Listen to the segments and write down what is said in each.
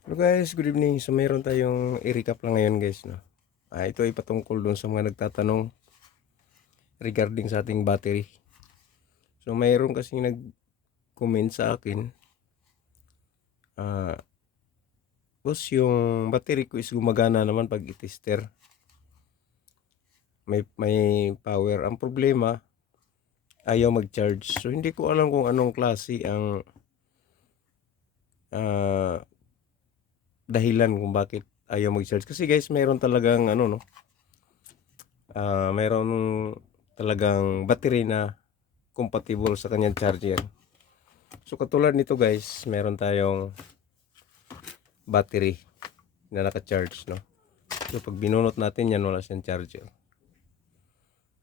Hello guys, good evening. So mayroon tayong i-recap lang ngayon guys, no. Ito ay patungkol doon sa mga nagtatanong regarding sa ating battery. So mayroon kasing nag-comment sa akin, boss, yung battery ko is gumagana naman pag i-tester. May power. Ang problema, ayaw mag-charge. So hindi ko alam kung anong klase ang dahilan kung bakit ayaw mag-charge. Kasi guys, mayroon talagang mayroon talagang battery na compatible sa kanyang charger. So katulad nito guys, meron tayong battery na naka-charge, no. So pag binunot natin yan, wala siyang charger.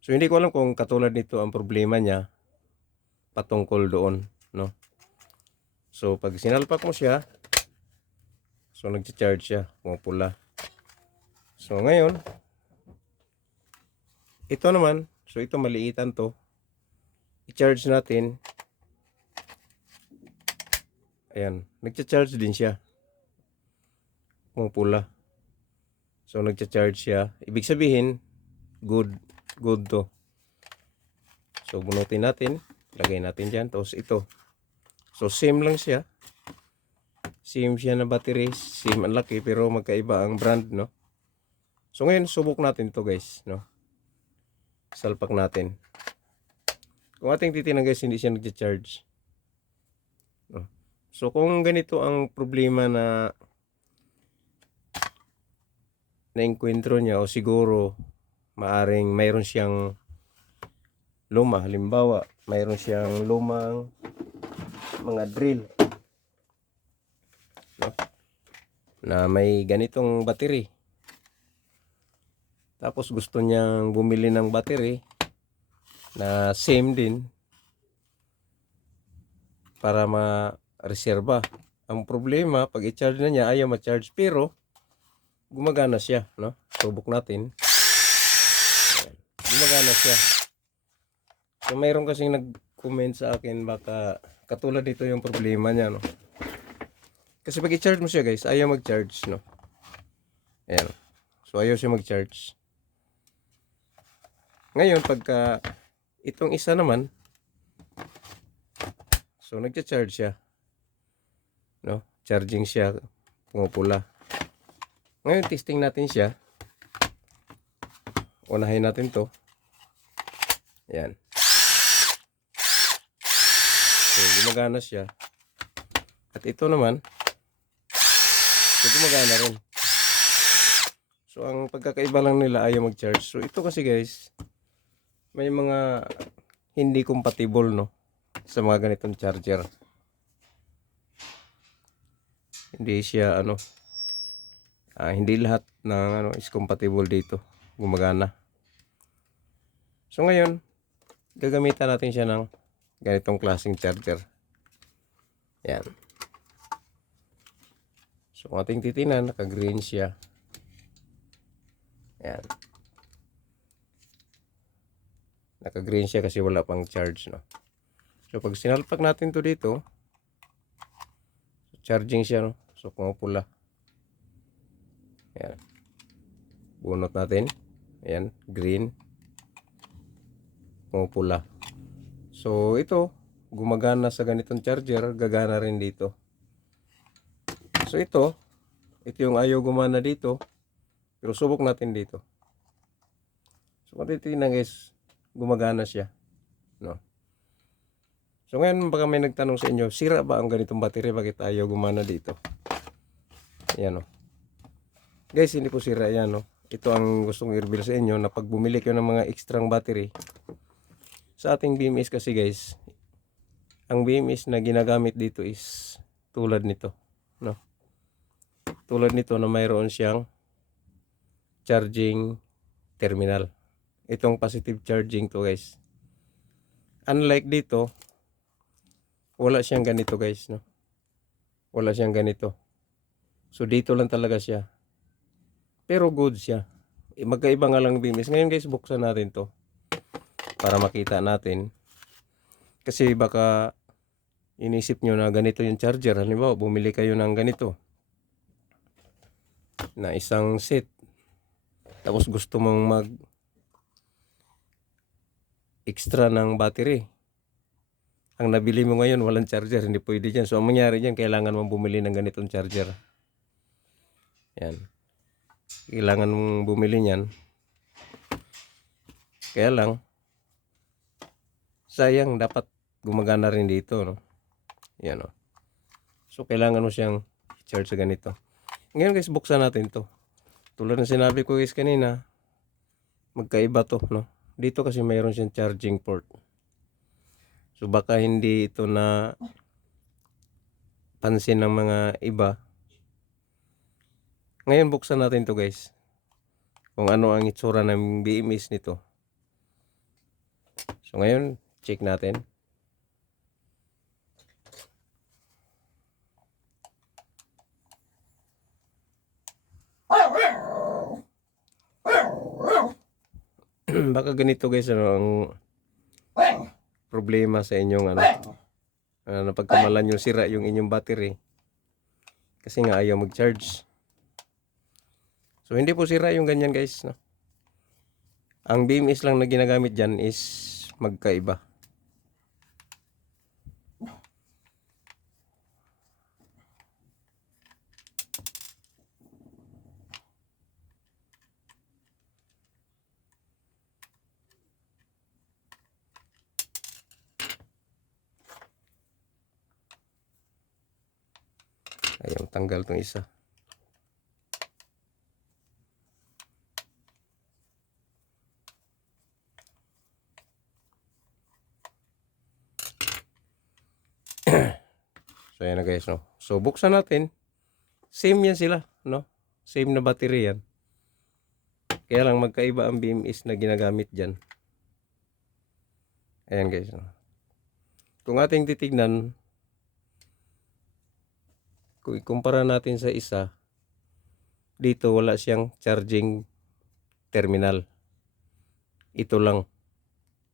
So hindi ko alam kung katulad nito ang problema niya patungkol doon, no. So pag sinalpak mo siya, so nagcha-charge siya, pumupula. So ngayon, ito naman, so ito maliitan to. I-charge natin. Ayan, nagcha-charge din siya. Pumupula. So nagcha-charge siya. Ibig sabihin, good to. So bunutin natin, lagay natin dyan. Tapos ito. So same lang siya. Same siya na battery, same ang laki, pero magkaiba ang brand, no. So ngayon subok natin to guys, no. Salpak natin. Kung ating titingnan guys, hindi siya nagcha-charge, no? So kung ganito ang problema na naengkwentro niya, o siguro maaring mayroon siyang luma, halimbawa mayroon siyang lumang mga drill, no, na may ganitong battery, tapos gusto niyang bumili ng battery na same din para ma-reserva. Ang problema, pag i-charge na niya, ayaw ma-charge, pero gumagana siya, no. Subok natin. Ayan. Gumagana siya. So mayroon kasing nag-comment sa akin, baka katulad dito yung problema niya, no. Kasi pag i-charge mo siya guys, ayaw mag-charge, no. Ayan. So ayaw siya mag-charge. Ngayon pagka itong isa naman, so nagcha-charge siya, no. Charging siya, pumupula. Ngayon testing natin siya. Unahin natin to. Ayan. So gumagana siya. At ito naman, so gumagana rin. So ang pagkakaiba lang nila, ayaw mag-charge. So ito kasi guys, may mga hindi compatible, no, sa mga ganitong charger. Hindi siya hindi lahat ng is compatible dito, gumagana. So ngayon, gagamitan natin siya ng ganitong klaseng charger. Yan. So kung ating titinan, naka-green siya. Yan. Naka-green siya kasi wala pang charge, no. So pag sinalpak natin to dito, charging siya, no. So pumupula. Yan. Bunot natin. Ayan, green. Pumupula. So ito, gumagana sa ganitong charger, gagana rin dito. So ito yung ayaw gumana dito, pero subok natin dito. So kung titignan guys, gumagana siya, no. So ngayon baka may nagtanong sa inyo, sira ba ang ganitong battery, bakit ayaw gumana dito? Ayan, no. Guys, hindi po sira yan, no. Ito ang gustong i-reveal sa inyo, na pag bumili kayo ng mga extrang battery sa ating BMS, kasi guys, ang BMS na ginagamit dito is tulad nito, no. Tulad nito na mayroon siyang charging terminal. Itong positive charging to guys. Unlike dito, wala siyang ganito guys, no. Wala siyang ganito. So dito lang talaga siya. Pero good siya. Magkaiba nga lang BMS. Ngayon guys, buksan natin to para makita natin. Kasi baka inisip nyo na ganito yung charger. Halimbawa, bumili kayo ng ganito. na isang set. Tapos gusto mong mag extra ng battery. Ang nabili mo ngayon walang charger, hindi pwede dyan. So ang mangyari dyan, kailangan mong bumili ng ganitong charger. Yan. Kailangan mong bumili niyan. Kaya lang, sayang, dapat gumagana rin dito, no? Yan, no? So kailangan mo siyang charge sa ganito. Ngayon guys, buksan natin to. Tulad ng sinabi ko guys kanina, magkaiba to, no? Dito kasi mayroon siyang charging port. So baka hindi ito na pansin ng mga iba. Ngayon buksan natin to guys. Kung ano ang itsura ng BMS nito. So ngayon, check natin. Baka ganito guys, ano ang problema sa inyong napagkamalan yung sira yung inyong battery kasi nga ayaw mag-charge. So hindi po sira yung ganyan guys, no? Ang BMS lang na ginagamit dyan is magkaiba. Ayaw tanggal tong isa. So yan na guys, no? So buksan natin. Same yan sila, no? Same na battery yan. Kaya lang magkaiba ang BMS na ginagamit dyan. Ayan guys, no? Kung ating titignan, kung ikumpara natin sa isa, dito wala siyang charging terminal. Ito lang.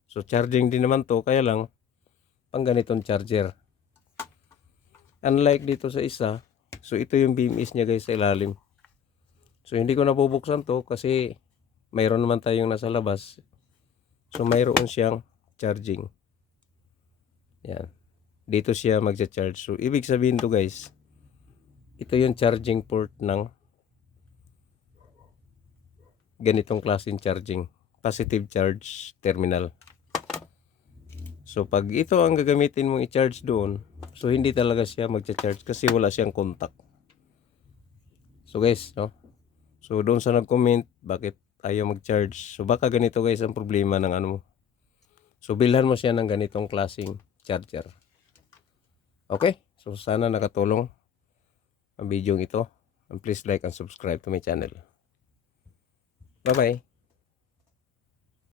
So charging din naman to, kaya lang pang ganitong charger. Unlike dito sa isa, so ito yung BMS niya guys sa ilalim. So hindi ko nabubuksan to kasi mayroon naman tayong nasa labas. So mayroon siyang charging. Yan. Dito siya magcha-charge. So ibig sabihin to guys, ito yung charging port ng ganitong klaseng charging. Positive charge terminal. So pag ito ang gagamitin mong i-charge doon, so hindi talaga siya magcha-charge kasi wala siyang contact. So guys, no? So doon sa nag-comment, bakit ayaw mag-charge? So baka ganito guys ang problema ng ano mo. So bilhan mo siya ng ganitong klaseng charger. Okay? So sana nakatulong ang video ito. And please like and subscribe to my channel. Bye-bye.